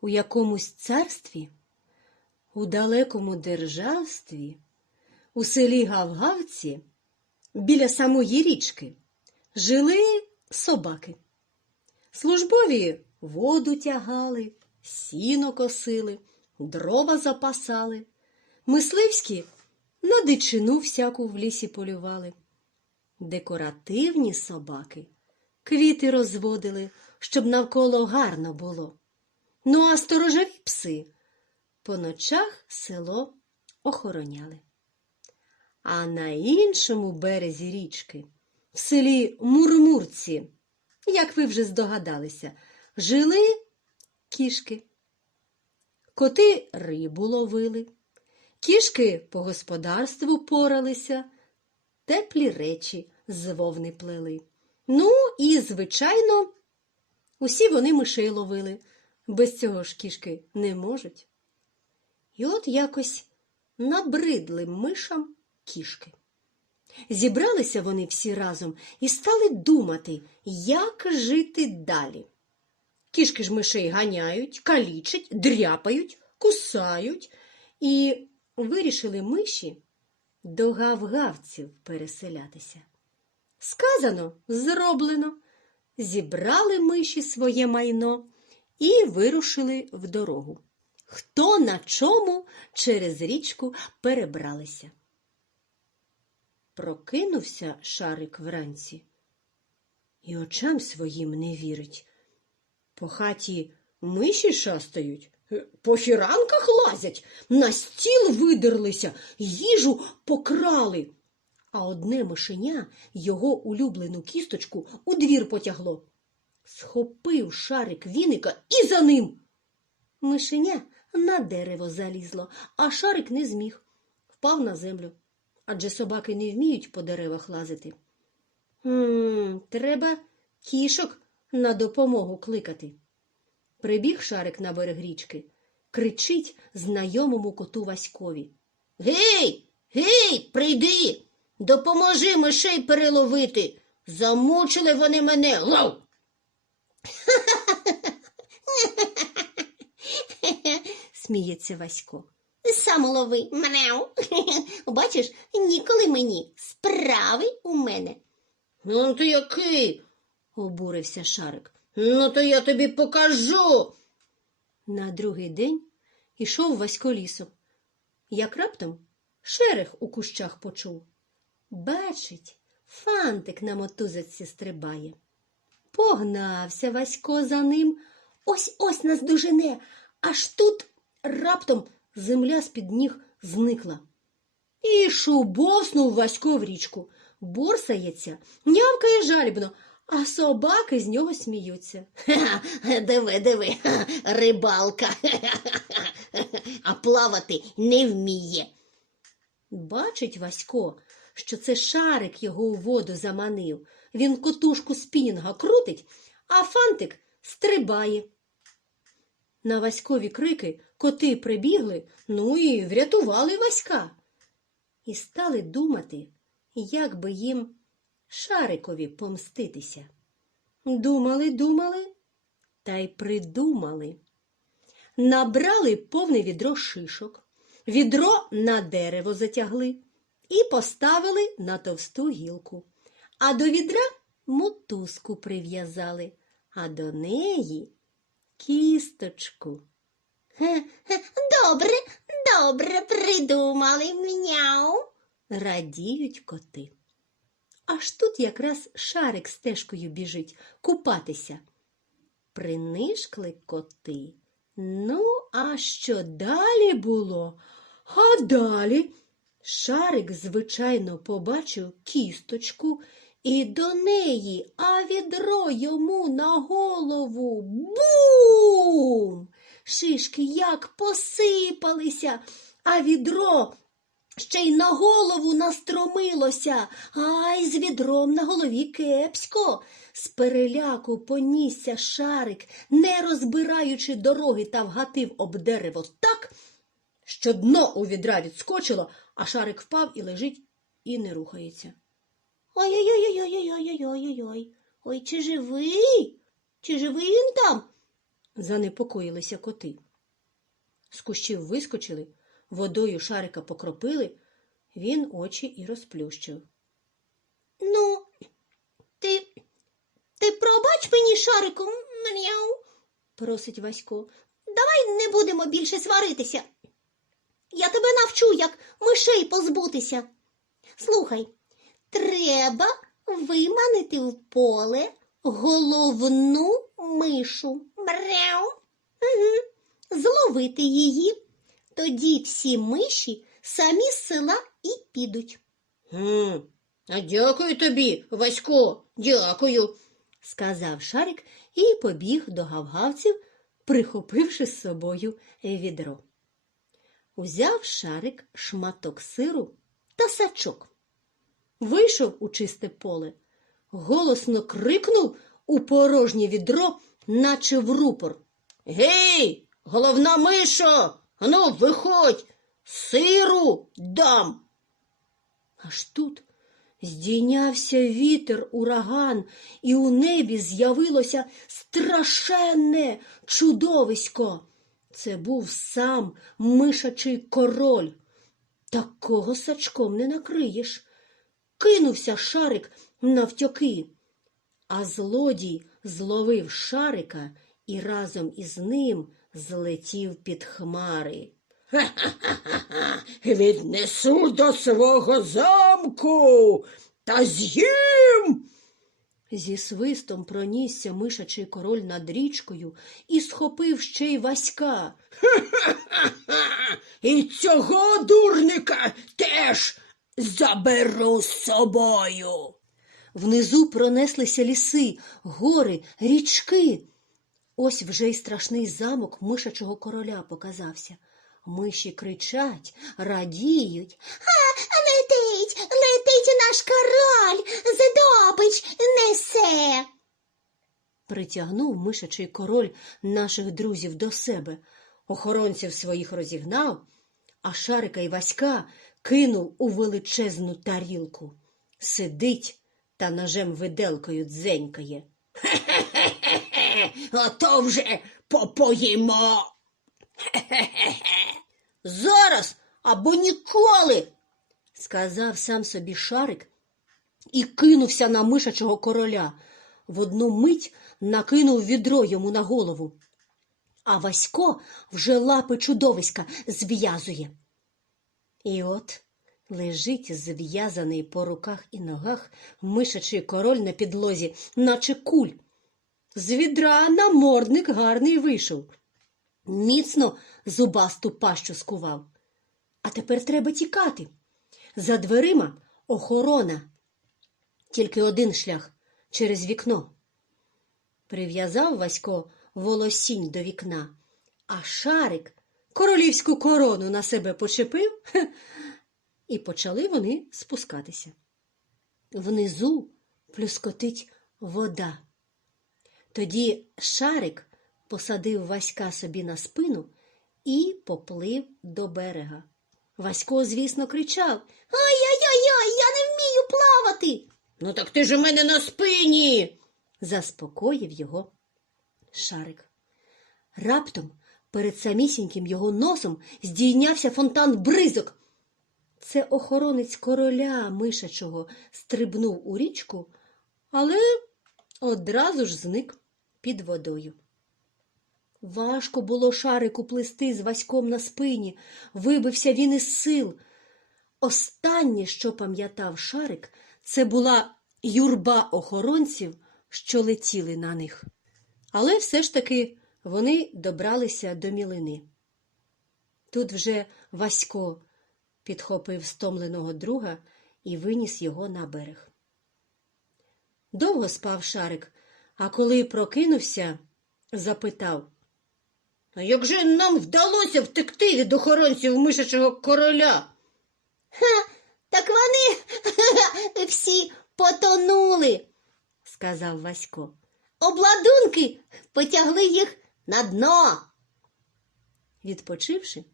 У якомусь царстві, у далекому державстві, у селі Гавгавці, біля самої річки, жили собаки. Службові воду тягали, сіно косили, дрова запасали, мисливські на дичину всяку в лісі полювали. Декоративні собаки квіти розводили, щоб навколо гарно було. Ну а сторожові пси по ночах село охороняли. А на іншому березі річки, в селі Мурмурці, як ви вже здогадалися, жили кішки. Коти рибу ловили, кішки по господарству поралися, теплі речі з вовни плели. Ну і, звичайно, усі вони мишей ловили. Без цього ж кішки не можуть. І от якось набридли мишам кішки. Зібралися вони всі разом і стали думати, як жити далі. Кішки ж мишей ганяють, калічать, дряпають, кусають і вирішили миші до гавгавців переселятися. Сказано, зроблено. Зібрали миші своє майно і вирушили в дорогу. Хто на чому через річку перебралися. Прокинувся шарик вранці і очам своїм не вірить. По хаті миші шастають, е, по фіранках лазять, на стіл видерлися, їжу покрали. А одне мишеня його улюблену кісточку у двір потягло. Схопив шарик віника і за ним. Мишеня на дерево залізло, а шарик не зміг. Впав на землю. Адже собаки не вміють по деревах лазити. «М, Треба кішок на допомогу кликати. Прибіг шарик на берег річки, кричить знайомому коту Васькові. Гей, гей, прийди, допоможи мишей переловити. Замучили вони мене. Лав! Сміється Васько. Сам лови, мяу. Бачиш, ніколи мені. Справи у мене. Ну, ти який? Обурився шарик. Ну, то я тобі покажу. На другий день ішов Васько лісом. Як раптом шерех у кущах почув. Бачить, фантик на мотузиці стрибає. Погнався Васько за ним. Ось ось нас дожене, аж тут раптом земля з-під ніг зникла. І шубоснув Васько в річку. Борсається, нявкає жалібно, а собаки з нього сміються. Ха, диви, диви, ха, рибалка. А плавати не вміє. Бачить Васько, що це шарик його у воду заманив. Він котушку спінінга крутить, а фантик стрибає. На Васькові крики коти прибігли, ну і врятували Васька. І стали думати, як би їм шарикові помститися. Думали, думали, та й придумали. Набрали повне відро шишок, відро на дерево затягли і поставили на товсту гілку. А до відра мотузку прив'язали, а до неї кісточку. Добре, добре придумали мяу. Радіють коти. Аж тут якраз шарик стежкою біжить купатися. Принишкли коти. Ну, а що далі було? А далі шарик, звичайно, побачив кісточку і до неї, а відро йому на голову. Бум! Шишки як посипалися, а відро ще й на голову настромилося, ай з відром на голові кепсько. З переляку понісся шарик, не розбираючи дороги та вгатив об дерево так, що дно у відра відскочило, а шарик впав і лежить і не рухається. Ой-ой-ой-ой-ой-ой-ой-ой-ой. Ой, чи живий? Чи живий він там? Занепокоїлися коти. З кущів вискочили, водою шарика покропили, він очі і розплющив. Ну, ти, ти пробач мені, Шарику, мяу, Просить Васько. давай не будемо більше сваритися. Я тебе навчу, як мишей позбутися. Слухай, треба виманити в поле головну мишу. Мряу. Угу. Зловити її. Тоді всі миші самі з села і підуть. Хм, а дякую тобі, Васько, дякую, сказав Шарик і побіг до гавгавців, прихопивши з собою відро. Узяв Шарик шматок сиру та сачок. Вийшов у чисте поле, голосно крикнув у порожнє відро, наче в рупор. Гей, головна мишо, ану, виходь, сиру дам. Аж тут здійнявся вітер, ураган, і у небі з'явилося страшенне чудовисько. Це був сам мишачий король. Такого сачком не накриєш. Кинувся шарик навтьоки, а злодій зловив шарика і разом із ним злетів під хмари. Ха-ха-ха, віднесу до свого замку та з'їм. Зі свистом пронісся мишачий король над річкою і схопив ще й Васька. Ха-ха-ха, і цього дурника теж заберу з собою. Внизу пронеслися ліси, гори, річки. Ось вже й страшний замок мишачого короля показався. Миші кричать, радіють. Летить, летить наш король, здобич несе. Притягнув мишачий король наших друзів до себе, охоронців своїх розігнав, а шарика й Васька кинув у величезну тарілку. Сидить та ножем виделкою дзенькає. Хе-хе-хе, ото вже попоїмо. Хе-хе-хе. Зараз або ніколи, сказав сам собі шарик і кинувся на мишачого короля. В одну мить накинув відро йому на голову. А Васько вже лапи чудовиська зв'язує. І от лежить зв'язаний по руках і ногах мишачий король на підлозі, наче куль. З відра намордник гарний вийшов. Міцно зубасту пащу скував. А тепер треба тікати. За дверима охорона. Тільки один шлях через вікно. Прив'язав Васько волосінь до вікна, а шарик королівську корону на себе почепив, і почали вони спускатися. Внизу плюскотить вода. Тоді шарик посадив Васька собі на спину і поплив до берега. Васько, звісно, кричав Ай-яй-яй, я не вмію плавати. Ну так ти ж у мене на спині. заспокоїв його шарик. Раптом перед самісіньким його носом здійнявся фонтан бризок. Це охоронець короля мишачого стрибнув у річку, але одразу ж зник під водою. Важко було шарику плисти з Васьком на спині, вибився він із сил. Останнє, що пам'ятав шарик, це була юрба охоронців, що летіли на них. Але все ж таки вони добралися до мілини. Тут вже Васько підхопив стомленого друга і виніс його на берег. Довго спав шарик, а коли прокинувся, запитав як же нам вдалося втекти від охоронців мишачого короля? Ха, так вони всі потонули, сказав Васько. обладунки потягли їх на дно. Відпочивши,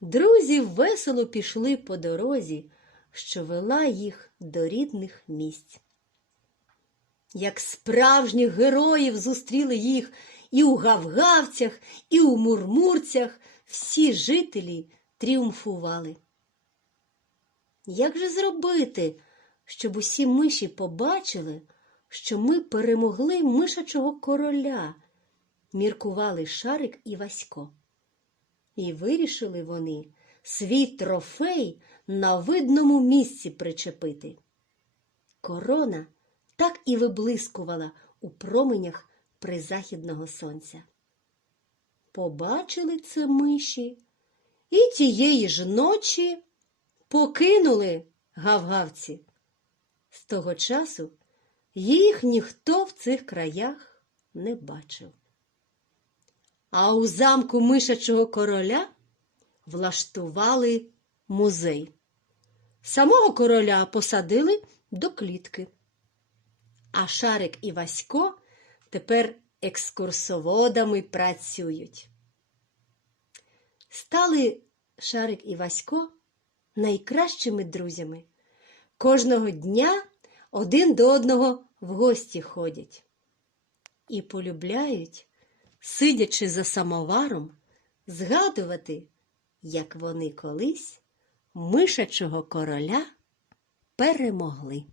друзі весело пішли по дорозі, що вела їх до рідних місць. Як справжніх героїв зустріли їх і у гавгавцях, і у мурмурцях всі жителі тріумфували. Як же зробити, щоб усі миші побачили, що ми перемогли мишачого короля? Міркували Шарик і Васько. І вирішили вони свій трофей на видному місці причепити. Корона так і виблискувала у променях призахідного сонця. Побачили це миші і тієї ж ночі покинули гавгавці. З того часу їх ніхто в цих краях не бачив. А у замку мишачого короля влаштували музей. Самого короля посадили до клітки. А Шарик і Васько тепер екскурсоводами працюють. Стали Шарик і Васько найкращими друзями. Кожного дня один до одного в гості ходять і полюбляють, сидячи за самоваром, згадувати, як вони колись мишачого короля перемогли.